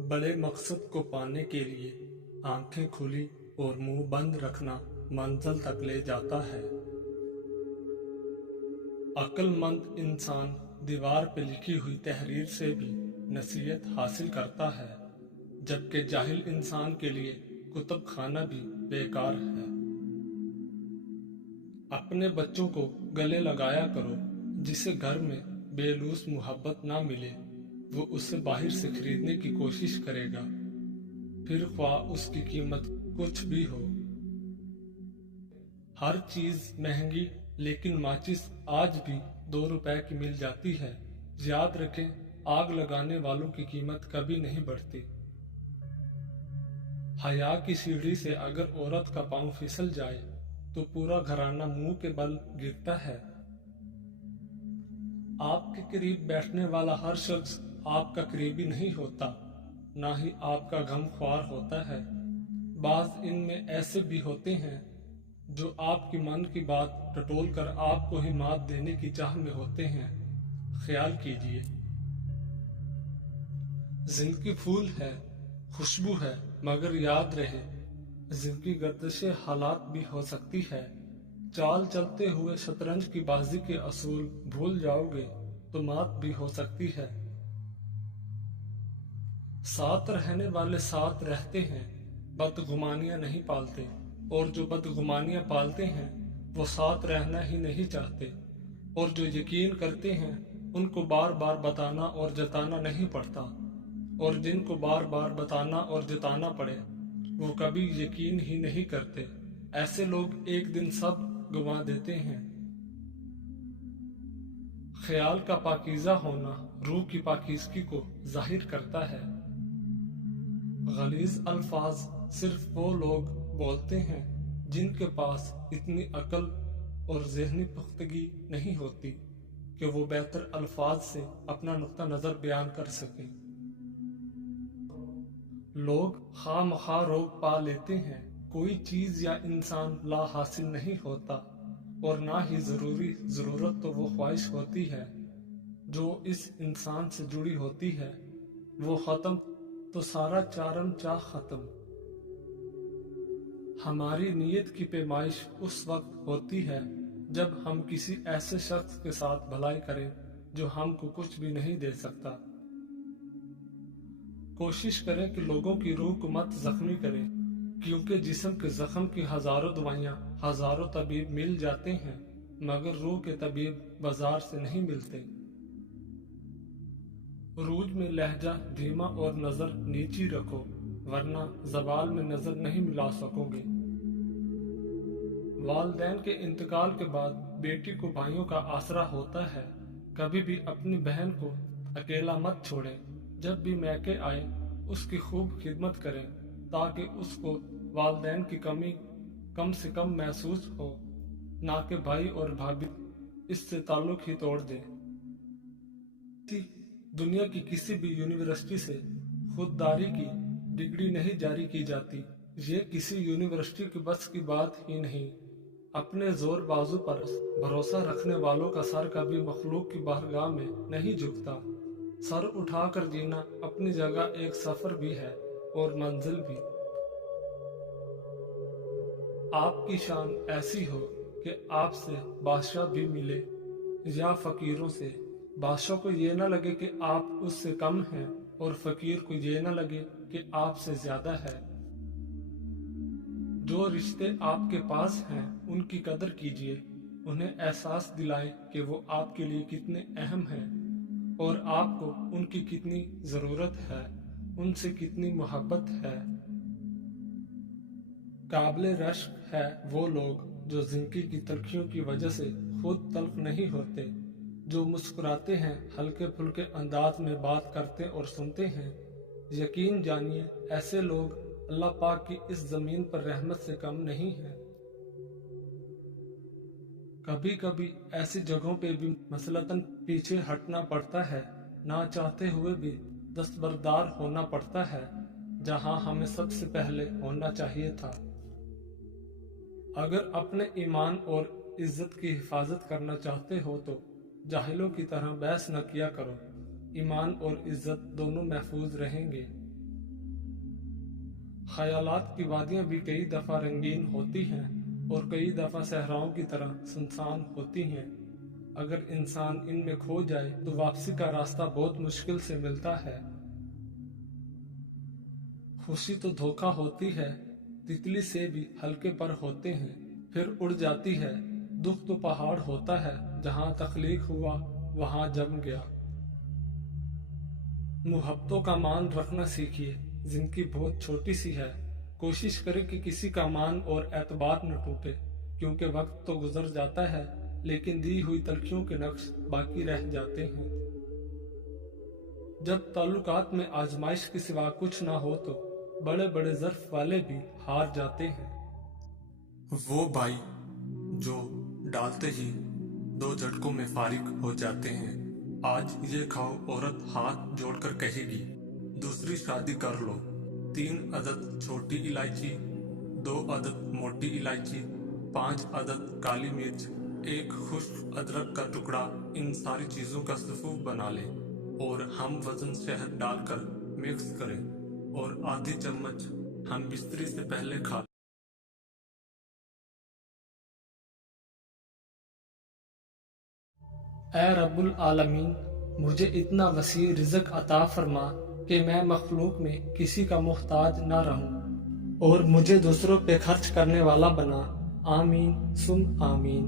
बड़े मकसद को पाने के लिए आंखें खुली और मुंह बंद रखना मंजिल तक ले जाता है। अक्लमंद इंसान दीवार पर लिखी हुई तहरीर से भी नसीहत हासिल करता है, जबकि जाहिल इंसान के लिए कुतुब खाना भी बेकार है। अपने बच्चों को गले लगाया करो, जिसे घर में बेलूस मोहब्बत ना मिले वो उसे बाहर से खरीदने की कोशिश करेगा, फिर ख्वाह उसकी कीमत कुछ भी हो। हर चीज महंगी, लेकिन माचिस आज भी 2 रुपए की मिल जाती है। याद रखें, आग लगाने वालों की कीमत कभी नहीं बढ़ती। हया की सीढ़ी से अगर औरत का पांव फिसल जाए तो पूरा घराना मुंह के बल गिरता है। आपके करीब बैठने वाला हर शख्स आपका करीबी नहीं होता, ना ही आपका गमख्वार होता है। बाज इनमें ऐसे भी होते हैं जो आपकी मन की बात टटोल कर आपको ही मात देने की चाह में होते हैं। ख्याल कीजिए, जिंदगी फूल है, खुशबू है, मगर याद रहे जिंदगी गर्दिशे हालात भी हो सकती है। चाल चलते हुए शतरंज की बाजी के असूल भूल जाओगे तो मात भी हो सकती है। साथ रहने वाले साथ रहते हैं, बदगुमानियां नहीं पालते, और जो बदगुमानियां पालते हैं वो साथ रहना ही नहीं चाहते। और जो यकीन करते हैं उनको बार बार बताना और जताना नहीं पड़ता, और जिनको बार बार बताना और जताना पड़े वो कभी यकीन ही नहीं करते। ऐसे लोग एक दिन सब गंवा देते हैं। ख्याल का पाकीज़ा होना रूह की पाकीज़गी को जाहिर करता है। गलीज अल्फाज सिर्फ वो लोग बोलते हैं जिनके पास इतनी अकल और ज़हनी पुख्तगी नहीं होती कि वो बेहतर अल्फाज से अपना नुक्ता नज़र बयान कर सकें। लोग खामखा रोग पा लेते हैं। कोई चीज या इंसान ला हासिल नहीं होता, और ना ही जरूरत तो वो ख्वाहिश होती है जो इस इंसान से जुड़ी होती है। वो खत्म तो सारा चारम चाह खत्म। हमारी नीयत की पैमाइश उस वक्त होती है जब हम किसी ऐसे शख्स के साथ भलाई करें जो हमको कुछ भी नहीं दे सकता। कोशिश करें कि लोगों की रूह को मत जख्मी करें, क्योंकि जिस्म के जख्म की हजारों दवाइयां हजारों तबीब मिल जाते हैं, मगर रूह के तबीब बाजार से नहीं मिलते। रूज में लहजा धीमा और नजर नीची रखो, वरना जबाल में नजर नहीं मिला सकोगे। वालदैन के इंतकाल के बाद बेटी को भाइयों का आसरा होता है। कभी भी अपनी बहन को अकेला मत छोड़ें। जब भी मैके आए उसकी खूब खिदमत करें, ताकि उसको वालदैन की कमी कम से कम महसूस हो, ना कि भाई और भाभी इससे ताल्लुक ही तोड़ दें। दुनिया की किसी भी यूनिवर्सिटी से खुददारी की डिग्री नहीं जारी की जाती। ये किसी यूनिवर्सिटी की बस की बात ही नहीं। अपने जोर बाजू पर भरोसा रखने वालों का सर कभी मखलूक की बारगाह में नहीं झुकता। सर उठाकर जीना अपनी जगह एक सफर भी है और मंजिल भी। आपकी शान ऐसी हो कि आपसे बादशाह भी मिले, या फकीरों से। बादशाह को ये न लगे कि आप उससे कम हैं, और फकीर को ये न लगे कि आपसे ज्यादा है। जो रिश्ते आपके पास हैं उनकी कदर कीजिए। उन्हें एहसास दिलाएं कि वो आपके लिए कितने अहम हैं, और आपको उनकी कितनी जरूरत है, उनसे कितनी मोहब्बत है। काबिल रश्क है वो लोग जो जिंदगी की तलखियों की वजह से खुद तल्ख नहीं होते, जो मुस्कुराते हैं, हल्के फुल्के अंदाज में बात करते और सुनते हैं। यकीन जानिए, ऐसे लोग अल्लाह पाक की इस जमीन पर रहमत से कम नहीं है। कभी कभी ऐसी जगहों पे भी मसलतन पीछे हटना पड़ता है, ना चाहते हुए भी दस्तबरदार होना पड़ता है, जहां हमें सबसे पहले होना चाहिए था। अगर अपने ईमान और इज्जत की हिफाजत करना चाहते हो तो जाहिलों की तरह बहस न किया करो। ईमान और इज्जत दोनों महफूज रहेंगे। خیالات کی وادیاں بھی کئی دفعہ رنگین ہوتی ہیں اور کئی دفعہ صحراؤں کی طرح سنسان ہوتی ہیں۔ اگر انسان ان میں کھو جائے تو واپسی کا راستہ بہت مشکل سے ملتا ہے۔ خوشی تو دھوکہ ہوتی ہے، تتلی سے بھی ہلکے پر ہوتے ہیں، پھر اڑ جاتی ہے۔ دکھ تو پہاڑ ہوتا ہے، جہاں تخلیق ہوا وہاں جم گیا۔ محبتوں کا مان رکھنا سیکھیے، زندگی بہت چھوٹی سی ہے۔ کوشش کرے کہ کسی کا مان اور اعتبار نہ ٹوٹے، کیونکہ وقت تو گزر جاتا ہے لیکن دی ہوئی تلخیوں کے نقش باقی رہ جاتے ہیں۔ جب تعلقات میں آزمائش کے سوا کچھ نہ ہو تو بڑے بڑے ظرف والے بھی ہار جاتے ہیں۔ وہ بھائی جو ڈالتے ہی 2 جھٹکوں میں فارغ ہو جاتے ہیں۔ آج یہ کھاؤ عورت ہاتھ جوڑ کر کہے گی، دوسری شادی کر لو۔ 3 عدد چھوٹی الائچی، 2 عدد موٹی الائچی، 5 عدد کالی مرچ، 1 خشک ادرک کا ٹکڑا، ان ساری چیزوں کا صفوف بنا لیں اور ہم وزن شہد ڈال کر مکس کریں اور آدھی چمچ ہم بستری سے پہلے کھا لیں۔ اے رب العالمین، مجھے اتنا وسیع رزق عطا فرما کہ میں مخلوق میں کسی کا محتاج نہ رہوں اور مجھے دوسروں پہ خرچ کرنے والا بنا۔ آمین ثم آمین۔